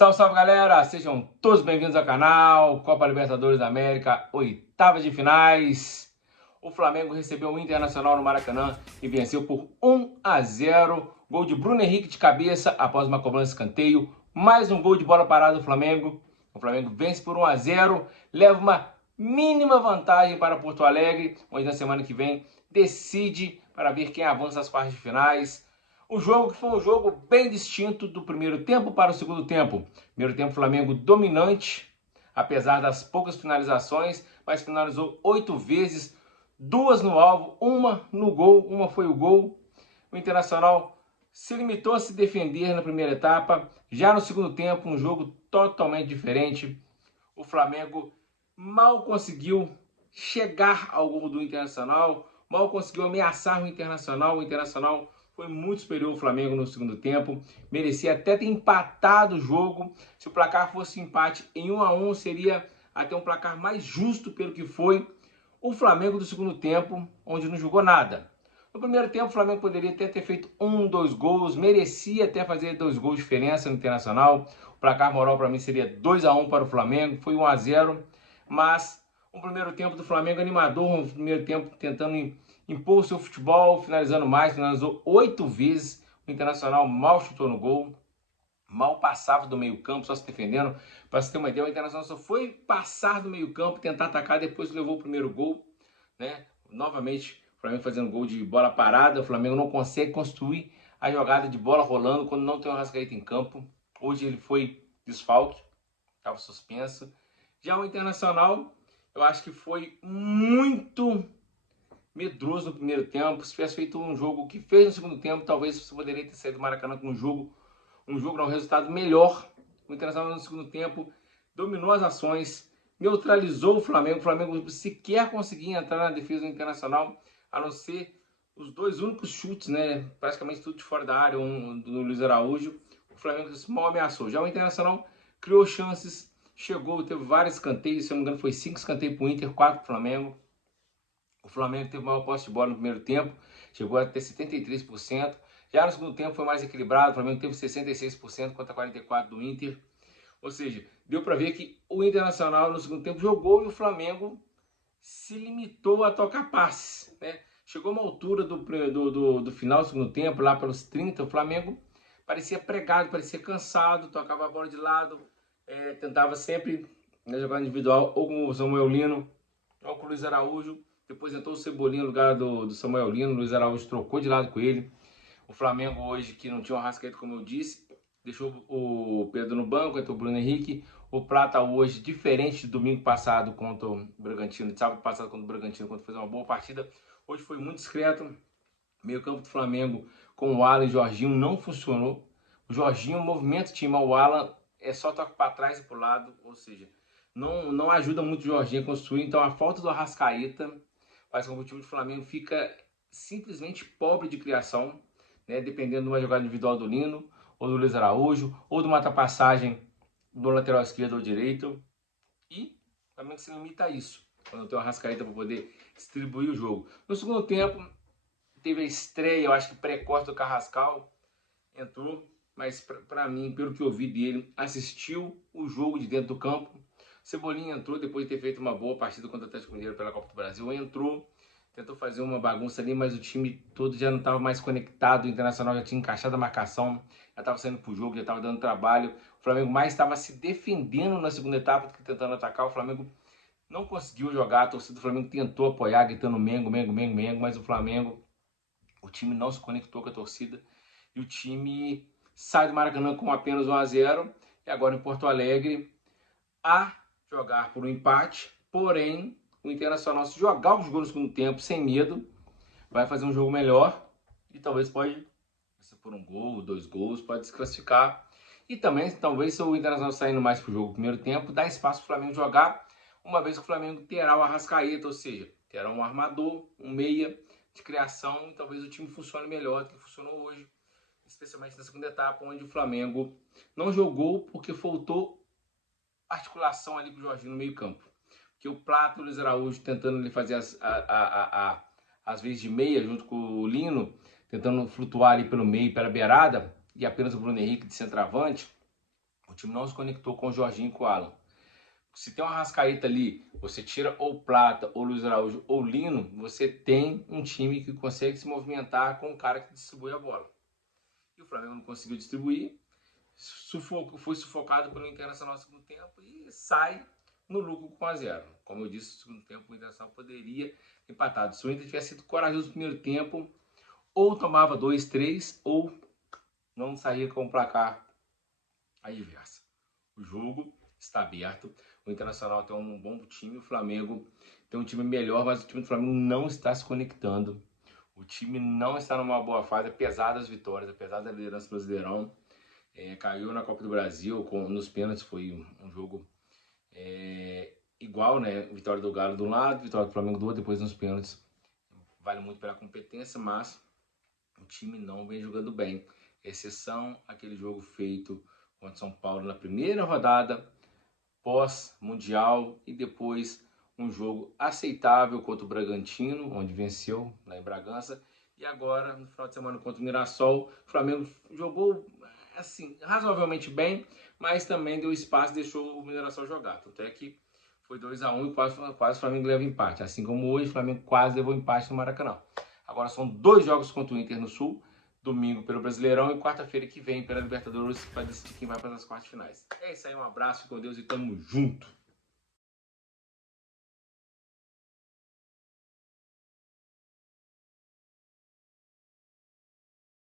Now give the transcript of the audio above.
Salve, salve, galera! Sejam todos bem-vindos ao canal Copa Libertadores da América, oitavas de finais. O Flamengo recebeu o Internacional no Maracanã e venceu por 1-0. Gol de Bruno Henrique de cabeça após uma cobrança de escanteio. Mais um gol de bola parada do Flamengo. O Flamengo vence por 1-0, leva uma mínima vantagem para Porto Alegre, onde na semana que vem decide para ver quem avança às quartas de finais. O jogo que foi um jogo bem distinto do primeiro tempo para o segundo tempo. Primeiro tempo, Flamengo dominante, apesar das poucas finalizações, mas finalizou 8 vezes, 2 no alvo, uma no gol, uma foi o gol. O Internacional se limitou a se defender na primeira etapa. Já no segundo tempo, um jogo totalmente diferente. O Flamengo mal conseguiu chegar ao gol do Internacional, mal conseguiu ameaçar o Internacional. O Internacional foi muito superior ao Flamengo no segundo tempo, merecia até ter empatado o jogo. Se o placar fosse empate em 1-1, seria até um placar mais justo pelo que foi o Flamengo do segundo tempo, onde não jogou nada. No primeiro tempo, o Flamengo poderia até ter feito 2 gols, merecia até fazer 2 gols de diferença no Internacional. O placar moral para mim seria 2-1 para o Flamengo, foi 1-0, mas um primeiro tempo do Flamengo animador, um primeiro tempo tentando impor o seu futebol, finalizando mais, finalizou 8 vezes. O Internacional mal chutou no gol, mal passava do meio campo, só se defendendo. Para você ter uma ideia, o Internacional só foi passar do meio campo, tentar atacar depois que levou o primeiro gol, né? Novamente, o Flamengo fazendo gol de bola parada. O Flamengo não consegue construir a jogada de bola rolando quando não tem o Arrascaeta em campo. Hoje ele foi desfalque, estava suspenso. Já o Internacional, eu acho que foi muito medroso no primeiro tempo. Se tivesse feito um jogo que fez no segundo tempo, talvez você poderia ter saído do Maracanã com um jogo não, um resultado melhor. O Internacional no segundo tempo dominou as ações, neutralizou o Flamengo. O Flamengo sequer conseguia entrar na defesa do Internacional, a não ser os 2 únicos chutes, né? Praticamente tudo de fora da área, um do Luiz Araújo. O Flamengo mal ameaçou. Já o Internacional criou chances, chegou, teve vários escanteios, se não me engano foi 5 escanteios para o Inter, 4 para o Flamengo. O Flamengo teve maior posse de bola no primeiro tempo, chegou a ter 73%. Já no segundo tempo foi mais equilibrado, o Flamengo teve 66% contra 44% do Inter. Ou seja, deu para ver que o Internacional no segundo tempo jogou e o Flamengo se limitou a tocar passes, né? Chegou uma altura do final do segundo tempo, lá pelos 30, o Flamengo parecia pregado, parecia cansado, tocava a bola de lado, tentava sempre, né, jogar individual, ou com o Samuel Lino, ou com o Luiz Araújo. Depois entrou o Cebolinha no lugar do Samuel Lino, o Luiz Araújo trocou de lado com ele. O Flamengo hoje, que não tinha o Arrascaeta, como eu disse, deixou o Pedro no banco, entrou o Bruno Henrique. O Prata hoje, diferente do domingo passado contra o Bragantino, de sábado passado contra o Bragantino, quando fez uma boa partida, hoje foi muito discreto. Meio campo do Flamengo com o Alan e o Jorginho não funcionou. O Jorginho movimenta o time, o Alan é só toque para trás e para o lado, ou seja, não ajuda muito o Jorginho a construir. Então a falta do Arrascaeta faz com que o time do Flamengo fica simplesmente pobre de criação, né? Dependendo de uma jogada individual do Lino, ou do Luiz Araújo, ou de uma ultrapassagem do lateral esquerdo ou direito. E o Flamengo se limita a isso, quando tem o Arrascaeta para poder distribuir o jogo. No segundo tempo, teve a estreia, eu acho que precoce do Carrascal, entrou, mas para mim, pelo que eu vi dele, assistiu o jogo de dentro do campo. Cebolinha entrou depois de ter feito uma boa partida contra o Atlético Mineiro pela Copa do Brasil, entrou, tentou fazer uma bagunça ali, mas o time todo já não estava mais conectado, o Internacional já tinha encaixado a marcação, já estava saindo pro jogo, já estava dando trabalho. O Flamengo mais estava se defendendo na segunda etapa do que tentando atacar. O Flamengo não conseguiu jogar, a torcida do Flamengo tentou apoiar, gritando Mengo, Mengo, Mengo, Mengo, mas o Flamengo, o time não se conectou com a torcida e o time sai do Maracanã com apenas 1-0 e agora em Porto Alegre a jogar por um empate, porém o Internacional, se jogar os gols no segundo tempo sem medo, vai fazer um jogo melhor e talvez pode, se por um gol, 2 gols, pode se classificar. E também, talvez, se o Internacional saindo mais pro jogo no primeiro tempo, dá espaço para o Flamengo jogar, uma vez que o Flamengo terá o Arrascaeta, ou seja, terá um armador, um meia de criação, e talvez o time funcione melhor do que funcionou hoje, especialmente na segunda etapa, onde o Flamengo não jogou porque faltou articulação ali com o Jorginho no meio campo. Porque o Prata e o Luiz Araújo tentando ele fazer as vezes de meia junto com o Lino, tentando flutuar ali pelo meio, pela beirada, e apenas o Bruno Henrique de centroavante, O time não se conectou com o Jorginho e com o Alan. Se tem uma Arrascaeta ali, você tira ou Plata, ou Luiz Araújo, ou Lino, você tem um time que consegue se movimentar com o cara que distribui a bola. E o Flamengo não conseguiu distribuir, foi sufocado pelo Internacional no segundo tempo e sai no lucro com 1-0. Como eu disse, no segundo tempo o Internacional poderia empatar. Se o Inter tivesse sido corajoso no primeiro tempo, ou tomava 2-3, ou não saía com o placar adverso. O jogo está aberto. O Internacional tem um bom time, o Flamengo tem um time melhor, mas o time do Flamengo não está se conectando. O time não está numa boa fase, apesar das vitórias, apesar da liderança do Brasileirão. Caiu na Copa do Brasil, nos pênaltis, foi um jogo igual, né? Vitória do Galo do lado, vitória do Flamengo do outro, depois nos pênaltis. Vale muito pela competência, mas o time não vem jogando bem. Exceção aquele jogo feito contra São Paulo na primeira rodada, pós-mundial, e depois um jogo aceitável contra o Bragantino, onde venceu lá em Bragança, e agora no final de semana contra o Mirassol. O Flamengo jogou assim razoavelmente bem, mas também deu espaço, deixou o Mirassol jogar. Tanto é que foi 2-1 e quase o Flamengo leva empate. Assim como hoje o Flamengo quase levou empate no Maracanã. Agora são 2 jogos contra o Inter no Sul, domingo pelo Brasileirão e quarta-feira que vem pela Libertadores, para decidir quem vai para as quartas finais. É isso aí, um abraço, com Deus e tamo junto!